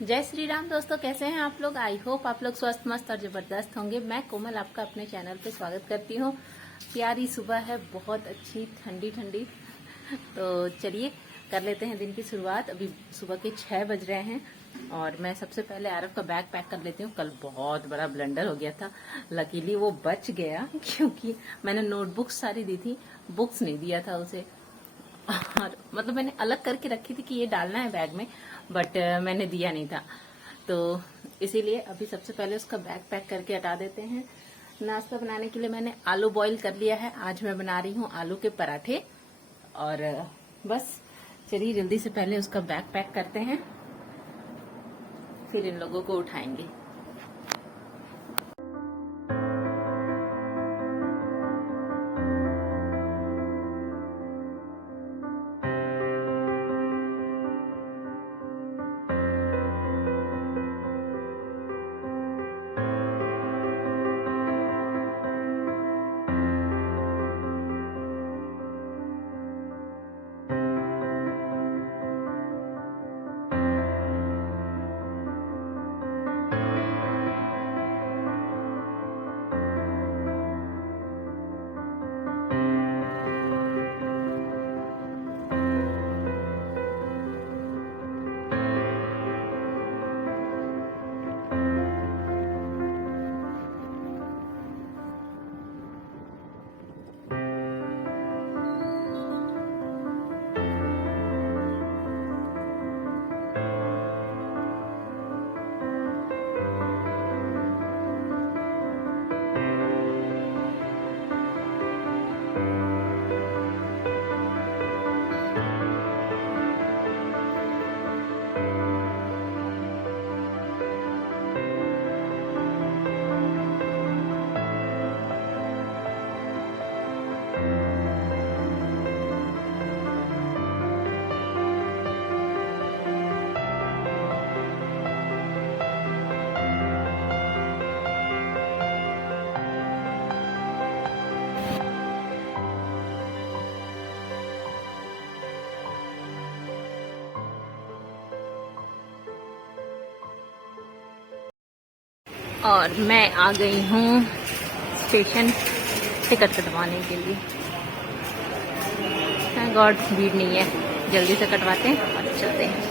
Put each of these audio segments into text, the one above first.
जय श्री राम दोस्तों, कैसे हैं आप लोग। आई होप आप लोग स्वस्थ मस्त और जबरदस्त होंगे। मैं कोमल आपका अपने चैनल पे स्वागत करती हूँ। प्यारी सुबह है, बहुत अच्छी ठंडी ठंडी। तो चलिए कर लेते हैं दिन की शुरुआत। अभी सुबह के 6 बज रहे हैं और मैं सबसे पहले आरव का बैग पैक कर लेती हूँ। कल बहुत बड़ा ब्लंडर हो गया था, लकीली वो बच गया क्योंकि मैंने नोटबुक्स सारी दी थी, बुक्स नहीं दिया था उसे। और मतलब मैंने अलग करके रखी थी कि ये डालना है बैग में, बट मैंने दिया नहीं था। तो इसीलिए अभी सबसे पहले उसका बैग पैक करके हटा देते हैं। नाश्ता बनाने के लिए मैंने आलू बॉईल कर लिया है। आज मैं बना रही हूँ आलू के पराठे। और बस चलिए जल्दी से पहले उसका बैग पैक करते हैं, फिर इन लोगों को उठाएंगे। और मैं आ गई हूँ स्टेशन टिकट कटवाने के लिए। थैंक गॉड भीड़ नहीं है, जल्दी से कटवाते हैं और चलते हैं।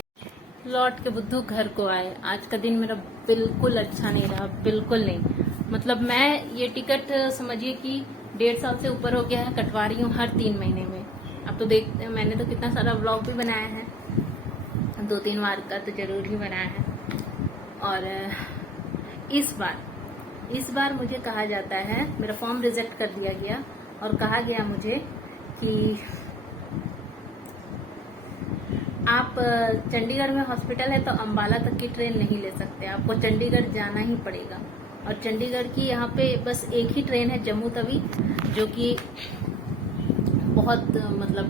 लौट के बुद्धू घर को आए। आज का दिन मेरा बिल्कुल अच्छा नहीं रहा, बिल्कुल नहीं। मतलब मैं ये टिकट समझिए कि 1.5 साल से ऊपर हो गया है, कटवा रही हूँ हर 3 महीने में। अब तो देखते हैं, मैंने तो कितना सारा व्लॉग भी बनाया है, 2-3 बार का तो जरूर ही बनाया है। और इस बार मुझे कहा जाता है, मेरा फॉर्म रिजेक्ट कर दिया गया और कहा गया मुझे कि आप चंडीगढ़ में हॉस्पिटल है तो अंबाला तक की ट्रेन नहीं ले सकते, आपको चंडीगढ़ जाना ही पड़ेगा। और चंडीगढ़ की यहाँ पे बस एक ही ट्रेन है, जम्मू तवी, जो कि बहुत मतलब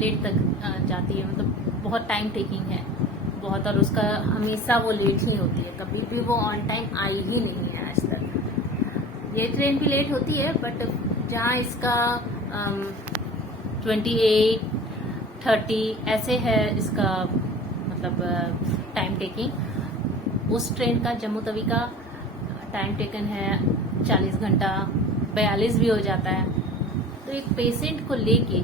लेट तक जाती है, मतलब बहुत टाइम टेकिंग है बहुत। और उसका हमेशा वो लेट ही होती है, कभी भी वो ऑन टाइम आई ही नहीं है आज तक। ये ट्रेन भी लेट होती है, बट जहाँ इसका 28, 30 ऐसे है इसका मतलब टाइम टेकिंग, उस ट्रेन का जम्मू तवी का टाइम टेकन है 40 घंटा, 42 भी हो जाता है। तो एक पेशेंट को लेके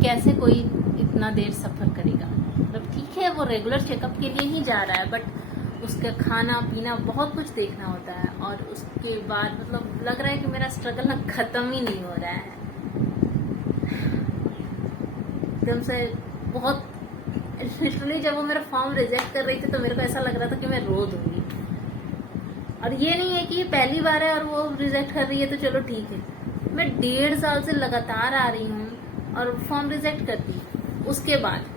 कैसे कोई इतना देर सफर करेगा। मतलब ठीक है वो रेगुलर चेकअप के लिए ही जा रहा है, बट उसका खाना पीना बहुत कुछ देखना होता है। और उसके बाद मतलब लग रहा है कि मेरा स्ट्रगल ना खत्म ही नहीं हो रहा है एकदम से। बहुत लिटरली जब वो मेरा फॉर्म रिजेक्ट कर रही थी तो मेरे को ऐसा लग रहा था कि मैं रो दूंगी। और ये नहीं है कि ये पहली बार है और वो रिजेक्ट कर रही है तो चलो ठीक है। मैं 1.5 साल से लगातार आ रही हूँ और फॉर्म रिजेक्ट करती। उसके बाद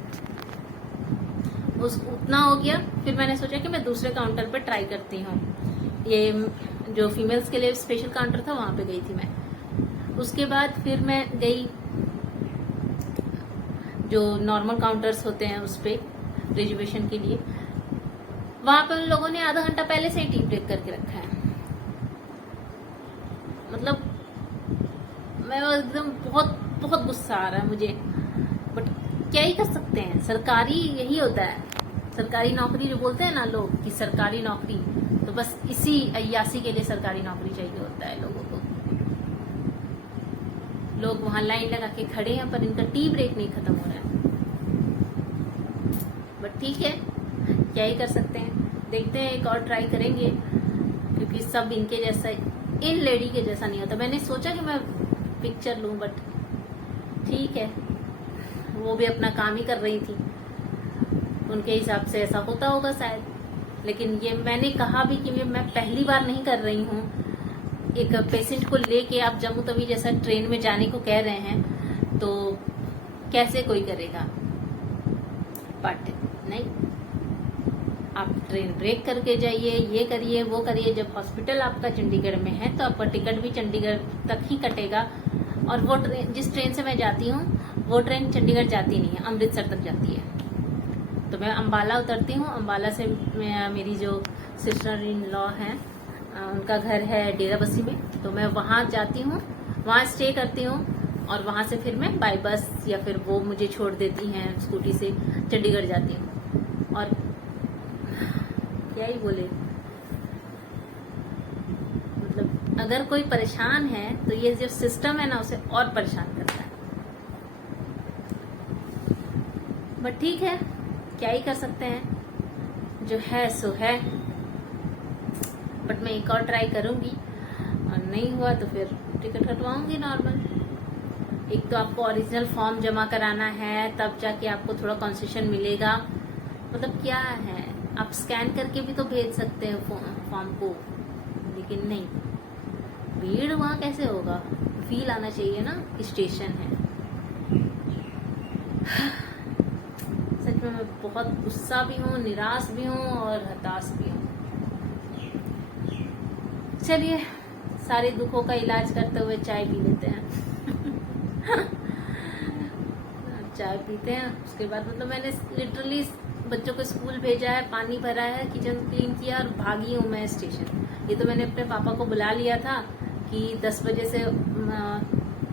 उतना हो गया, फिर मैंने सोचा कि मैं दूसरे काउंटर पे ट्राई करती हूँ। ये जो फीमेल्स के लिए स्पेशल काउंटर था वहां पे गई थी मैं। उसके बाद फिर मैं गई जो नॉर्मल काउंटर्स होते हैं उस पे रिजर्वेशन के लिए। वहां पे उन लोगों ने आधा घंटा पहले से ही टी ब्रेक करके रखा है। मतलब मैं एकदम बहुत बहुत गुस्सा आ रहा है मुझे, बट क्या ही कर सकते हैं, सरकारी यही होता है, सरकारी नौकरी जो बोलते हैं ना लोग कि सरकारी नौकरी, तो बस इसी अय्यासी के लिए सरकारी नौकरी चाहिए होता है लोगों को। लोग वहां लाइन लगा के खड़े हैं पर इनका टी ब्रेक नहीं खत्म हो रहा है। बट ठीक है, क्या ही कर सकते हैं, देखते हैं, एक और ट्राई करेंगे, क्योंकि सब इनके जैसा, इन लेडी के जैसा नहीं होता। मैंने सोचा कि मैं पिक्चर लूं, बट ठीक है, वो भी अपना काम ही कर रही थी, उनके हिसाब से ऐसा होता होगा शायद। लेकिन ये मैंने कहा भी कि मैं पहली बार नहीं कर रही हूँ। एक पेशेंट को लेके आप जम्मू तवी जैसा ट्रेन में जाने को कह रहे हैं, तो कैसे कोई करेगा। बट नहीं, आप ट्रेन ब्रेक करके जाइए, ये करिए, वो करिए। जब हॉस्पिटल आपका चंडीगढ़ में है तो आपका टिकट भी चंडीगढ़ तक ही कटेगा। और वो ट्रेन, जिस ट्रेन से मैं जाती हूँ, वो ट्रेन चंडीगढ़ जाती नहीं है, अमृतसर तक जाती है। तो मैं अंबाला उतरती हूँ, अंबाला से मेरी जो सिस्टर इन लॉ है, उनका घर है डेरा बस्सी में, तो मैं वहां जाती हूँ, वहां स्टे करती हूँ, और वहां से फिर मैं बाई बस या फिर वो मुझे छोड़ देती हैं स्कूटी से, चंडीगढ़ जाती हूँ। और क्या ही बोले, मतलब अगर कोई परेशान है तो ये जो सिस्टम है ना, उसे और परेशान करता है। बट ठीक है, क्या ही कर सकते हैं, जो है सो है। बट मैं एक और ट्राई करूंगी, और नहीं हुआ तो फिर टिकट कटवाऊंगी नॉर्मल। एक तो आपको ओरिजिनल फॉर्म जमा कराना है, तब जाके आपको थोड़ा कंसेशन मिलेगा। मतलब क्या है, आप स्कैन करके भी तो भेज सकते हैं फॉर्म को, लेकिन नहीं, भीड़ वहां कैसे होगा, फील आना चाहिए ना कि स्टेशन है। सच में मैं बहुत गुस्सा भी हूँ, निराश भी हूँ और हताश भी हूँ। चलिए, सारे दुखों का इलाज करते हुए चाय पी लेते हैं। चाय पीते हैं, उसके बाद मतलब मैंने लिटरली बच्चों को स्कूल भेजा है, पानी भरा है, किचन क्लीन किया और भागी हूँ मैं स्टेशन। ये तो मैंने अपने पापा को बुला लिया था कि 10 बजे से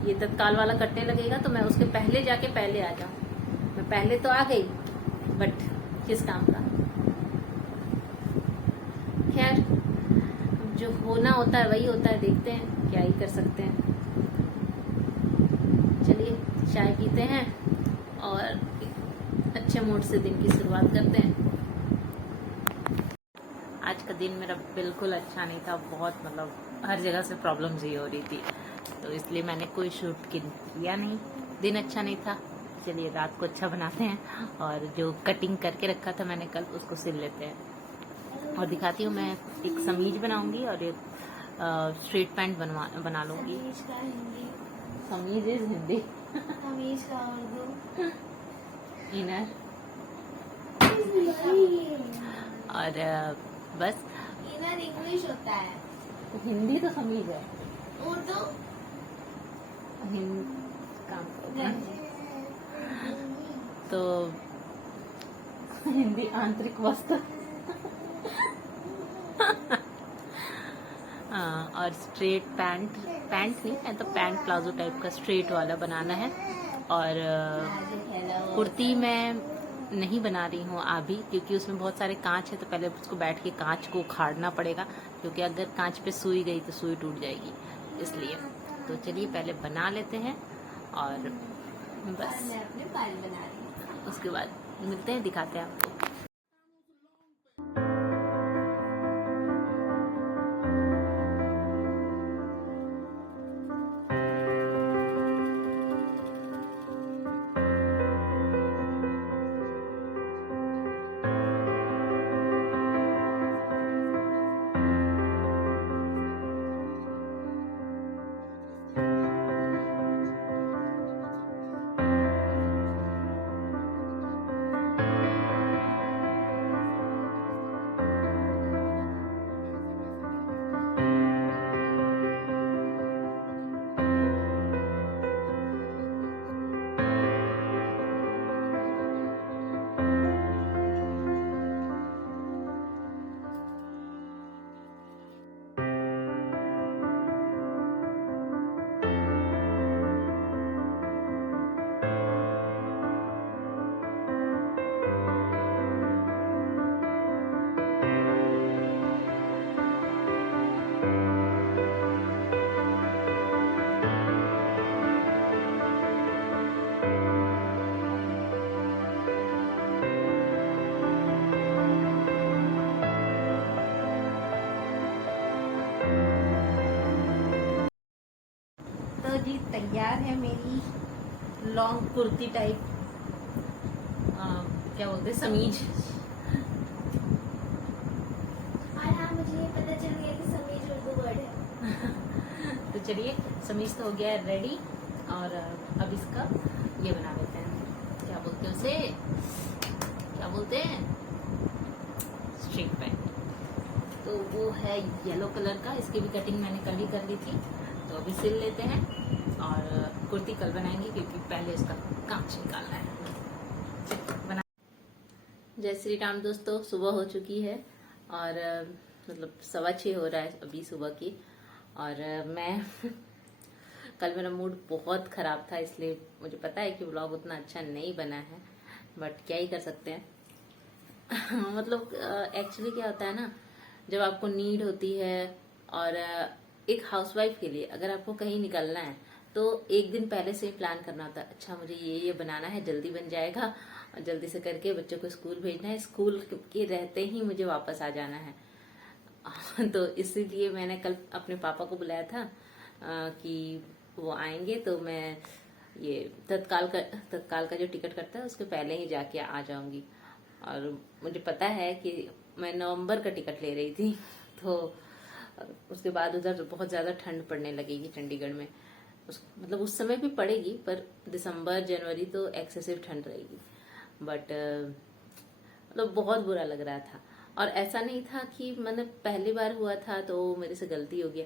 ये तत्काल वाला कटने लगेगा, तो मैं उसके पहले जाके पहले आ जाऊँ। मैं पहले तो आ गई, बट किस काम का। खैर, जो होना होता है वही होता है, देखते हैं, क्या ही कर सकते हैं। चलिए, चाय पीते हैं और अच्छे मूड से दिन की शुरुआत करते हैं। आज का दिन मेरा बिल्कुल अच्छा नहीं था, बहुत मतलब हर जगह से प्रॉब्लम्स ही हो रही थी, तो इसलिए मैंने कोई शूट किया नहीं, दिन अच्छा नहीं था। चलिए, रात को अच्छा बनाते हैं, और जो कटिंग करके रखा था मैंने कल, उसको सिल लेते हैं और दिखाती हूँ। मैं एक समीज बनाऊंगी और एक स्ट्रेट पैंट बना लूंगी। समीज इज हिंदी, कमीज का उर्दू, इनर, और बस। इनर इंग्लिश होता है, हिंदी तो समीज है, उर्दू काम तो हिंदी आंतरिक वस्त्र। हाँ, और स्ट्रेट पैंट नहीं है तो पैंट प्लाजो टाइप का स्ट्रेट वाला बनाना है। और कुर्ती मैं नहीं बना रही हूँ अभी, क्योंकि उसमें बहुत सारे कांच है, तो पहले उसको बैठ के कांच को उखाड़ना पड़ेगा, क्योंकि अगर कांच पे सुई गई तो सुई टूट जाएगी, इसलिए। तो चलिए, पहले बना लेते हैं और बस मैं अपने बाल बना रही हूँ। उसके बाद मिलते हैं, दिखाते हैं आपको। जी तैयार है मेरी लॉन्ग कुर्ती टाइप क्या बोलते हैं समीज। और हाँ, मुझे ये पता चल गया कि समीज उर्दू वर्ड है। तो चलिए समीज तो हो गया है रेडी और अब इसका ये बना लेते हैं, क्या बोलते हैं उसे, क्या बोलते हैं, स्ट्रिंग पैंट। तो वो है येलो कलर का, इसकी भी कटिंग मैंने कल ही कर ली थी, तो अभी सिल लेते हैं और कुर्ती कल बनाएंगे क्योंकि पहले इसका कांच निकालना है। बना। जय श्री राम दोस्तों, सुबह हो चुकी है और मतलब 6:15 हो रहा है अभी सुबह की। और मैं कल मेरा मूड बहुत खराब था, इसलिए मुझे पता है कि व्लॉग उतना अच्छा नहीं बना है, बट क्या ही कर सकते हैं। मतलब एक्चुअली क्या होता है ना, जब आपको नीड होती है और एक हाउसवाइफ के लिए अगर आपको कहीं निकलना है तो एक दिन पहले से ही प्लान करना होता है, अच्छा मुझे ये बनाना है, जल्दी बन जाएगा और जल्दी से करके बच्चों को स्कूल भेजना है, स्कूल के रहते ही मुझे वापस आ जाना है। तो इसीलिए मैंने कल अपने पापा को बुलाया था कि वो आएंगे तो मैं ये तत्काल का जो टिकट करता है उसके पहले ही जाके आ जाऊंगी। और मुझे पता है कि मैं नवंबर का टिकट ले रही थी, तो उसके बाद उधर बहुत ज्यादा ठंड पड़ने लगेगी चंडीगढ़ में, मतलब उस समय भी पड़ेगी पर दिसंबर जनवरी तो एक्सेसिव ठंड रहेगी। बट मतलब बहुत बुरा लग रहा था। और ऐसा नहीं था कि मैंने पहली बार हुआ था तो मेरे से गलती हो गया,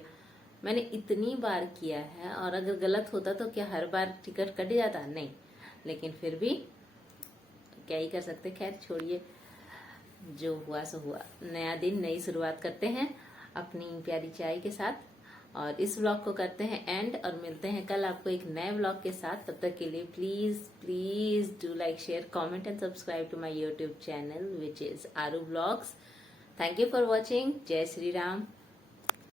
मैंने इतनी बार किया है और अगर गलत होता तो क्या हर बार टिकट कट जाता, नहीं। लेकिन फिर भी क्या ही कर सकते, खैर छोड़िए, जो हुआ सो हुआ। नया दिन, नई शुरुआत करते हैं अपनी प्यारी चाय के साथ और इस व्लॉग को करते हैं एंड और मिलते हैं कल आपको एक नए व्लॉग के साथ। तब तक के लिए please please do like, share, comment and subscribe to my YouTube channel which is Aaru vlogs. Thank you for watching. जय श्री राम।